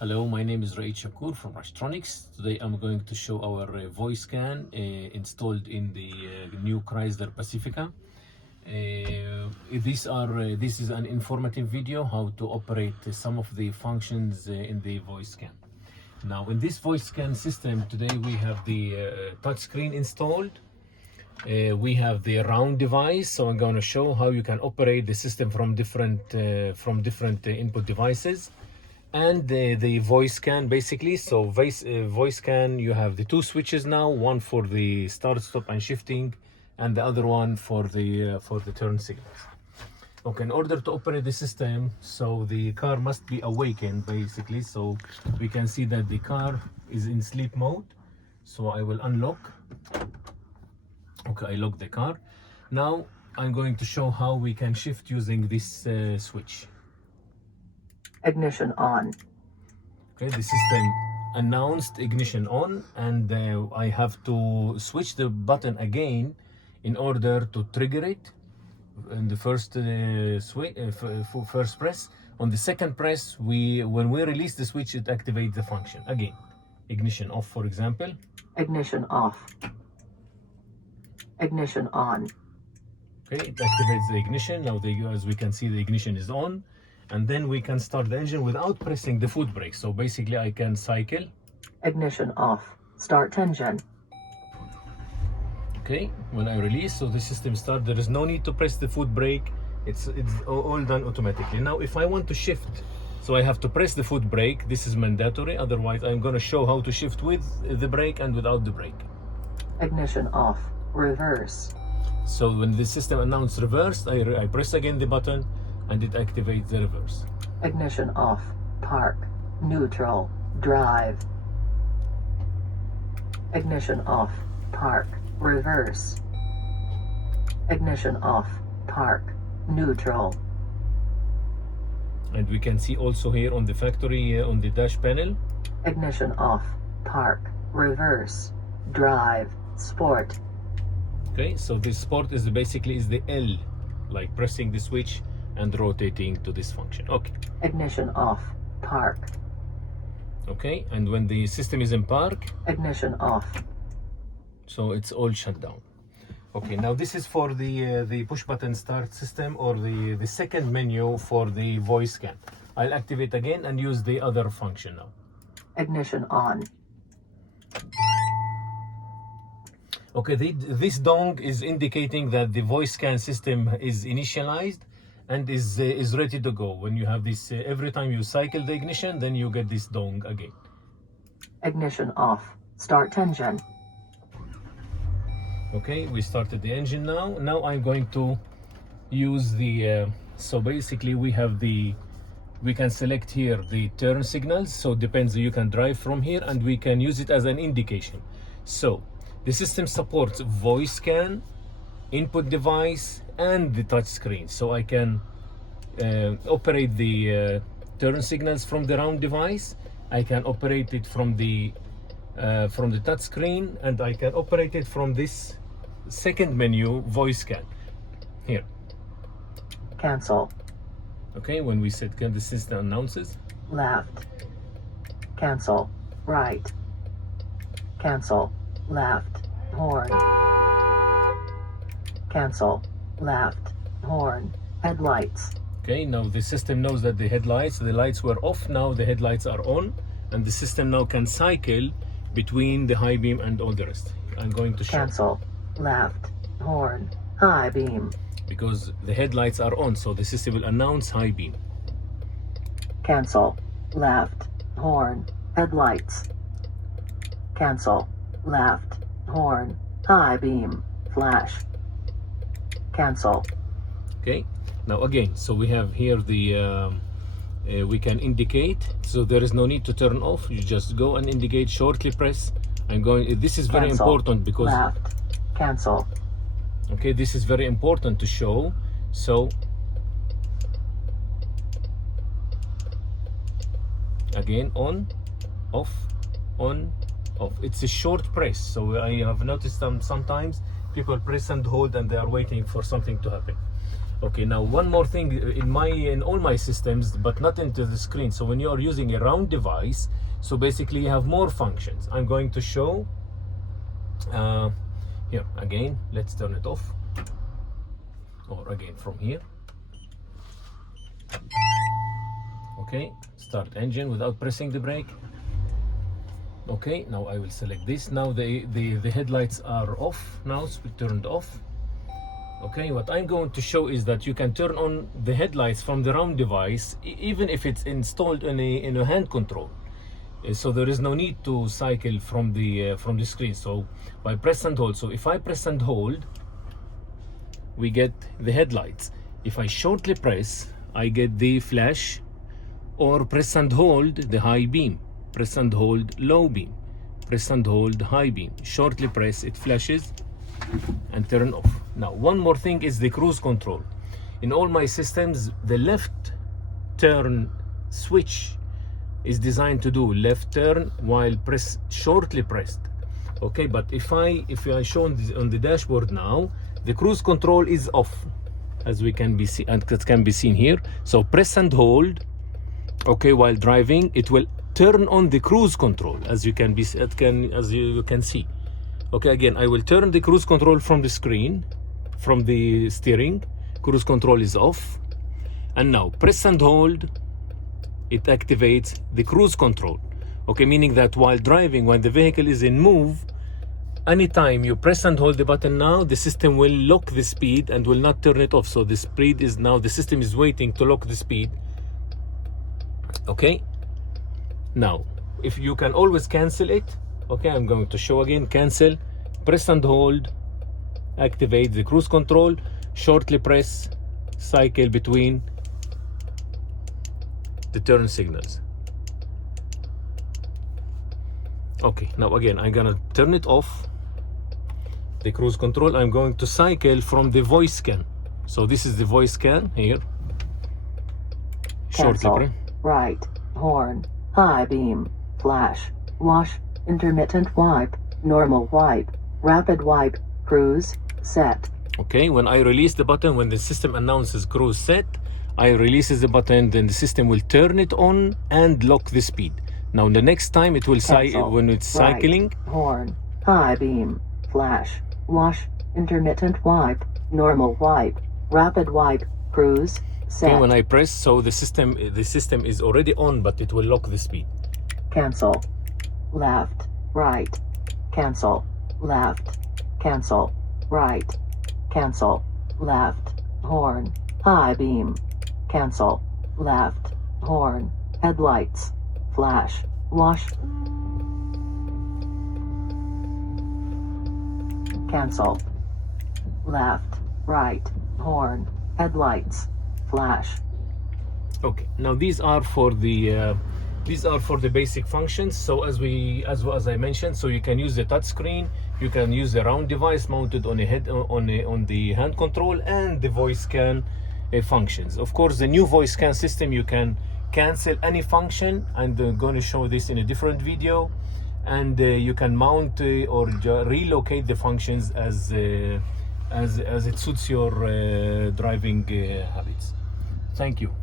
Hello, my name is R.A.SH from R.A.SH. Today I'm going to show our voice scan installed in the new Chrysler Pacifica. This is an informative video how to operate some of the functions in the voice scan. Now in this voice scan system today we have the touchscreen installed. We have the round device, so I'm going to show how you can operate the system from different input devices. And the voice scan basically. So voice scan, you have the two switches now, one for the start, stop and shifting, and the other one for the turn signals. Okay, in order to operate the system, so the car must be awakened basically. So we can see that the car is in sleep mode. So I will unlock. Okay, I lock the car. Now I'm going to show how we can shift using this switch. Ignition on. Okay, the system announced ignition on, and I have to switch the button again in order to trigger it. In the first first press, on the second press, when we release the switch, it activates the function again. Ignition off, for example. Ignition off. Ignition on. Okay, it activates the ignition. Now, as we can see, the ignition is on. And then we can start the engine without pressing the foot brake. So basically I can cycle. Ignition off. Start engine. Okay, when I release, so the system starts. There is no need to press the foot brake. It's all done automatically. Now if I want to shift, so I have to press the foot brake. This is mandatory. Otherwise I'm going to show how to shift with the brake and without the brake. Ignition off. Reverse. So when the system announced reverse, I press again the button and it activates the reverse. Ignition off. Park. Neutral. Drive. Ignition off. Park. Reverse. Ignition off. Park. Neutral. And we can see also here on the factory on the dash panel. Ignition off. Park. Reverse. Drive. Sport. Okay, so this sport is basically the L, like pressing the switch and rotating to this function. Okay. Ignition off. Park. Okay, and when the system is in park, Ignition off. so it's all shut down. Okay, now this is for the push button start system, or the second menu for the voice scan. I'll activate again and use the other function now. Ignition on. Okay, this dong is indicating that the voice scan system is initialized and is ready to go. When you have this, every time you cycle the ignition, then you get this dong again. Ignition off. Start engine. Okay, we started the engine now. Now I'm going to use the, so basically we can select here the turn signals. So it depends, you can drive from here and we can use it as an indication. So the system supports voice scan, input device, and the touch screen. So I can operate the turn signals from the round device. I can operate it from the touch screen, and I can operate it from this second menu, voice scan. Here. Cancel. Okay, when we set the system announces. Left. Cancel. Right. Cancel. Left. Horn. Cancel. Left. Horn. Headlights. Okay, now the system knows that the lights were off. Now the headlights are on, and the system now can cycle between the high beam and all the rest. I'm going to show. Cancel. Left. Horn. High beam. Because the headlights are on, so the system will announce high beam. Cancel. Left. Horn. Headlights. Cancel. Left. Horn. High beam. Flash. Cancel. Okay, now again, so we have here the we can indicate, so there is no need to turn off. You just go and indicate, shortly press. I'm going, this is very Cancel. important because Left. Cancel. okay, this is very important to show. So again, on, off, on, off. It's a short press, so I have noticed sometimes people press and hold and they are waiting for something to happen. Okay, now one more thing in all my systems, but not into the screen. So when you are using a round device, so basically you have more functions. I'm going to show here again. Let's turn it off, or again from here. Okay, start engine without pressing the brake. Okay, now I will select this. Now the headlights are off now, so turned off. Okay, what I'm going to show is that you can turn on the headlights from the round device even if it's installed in a hand control. So there is no need to cycle from the screen. So by press and hold. So if I press and hold, we get the headlights. If I shortly press, I get the flash, or press and hold the high beam. Press and hold low beam. Press and hold high beam. Shortly press, it flashes and turn off. Now one more thing is the cruise control. In all my systems, the left turn switch is designed to do left turn while shortly pressed. Okay, but if I show on the dashboard now, the cruise control is off, as we can be seen, and it can be seen here. So press and hold, okay, while driving, it will turn on the cruise control, as you can see. Okay, again, I will turn the cruise control from the screen, from the steering. Cruise control is off. And now press and hold, it activates the cruise control. Okay, meaning that while driving, when the vehicle is in move, anytime you press and hold the button now, the system will lock the speed and will not turn it off. So the speed is now, the system is waiting to lock the speed. Okay, now if you can always cancel it. Okay, I'm going to show again. Cancel, press and hold, activate the cruise control, shortly press, cycle between the turn signals. Okay, now again, I'm gonna turn it off, the cruise control. I'm going to cycle from the voice scan. So this is the voice scan here. Cancel, right, horn, high beam, flash, wash, intermittent wipe, normal wipe, rapid wipe, cruise, set. Okay, when I release the button, when the system announces cruise set, I releases the button, then the system will turn it on and lock the speed. Now the next time it will when it's cycling, right, horn, high beam, flash, wash, intermittent wipe, normal wipe, rapid wipe, cruise, set. Okay, when I press, so the system is already on, but it will lock the speed. Cancel, left, right, cancel, left, cancel, right, cancel, left, horn, high beam, cancel, left, horn, headlights, flash, wash, cancel, left, right, horn, headlights, flash. Okay, now these are for the basic functions. So as I mentioned, so you can use the touch screen, you can use the round device mounted on the hand control, and the voice scan functions. Of course, the new voice scan system, you can cancel any function. I'm going to show this in a different video, and you can mount or relocate the functions as it suits your driving habits. Thank you.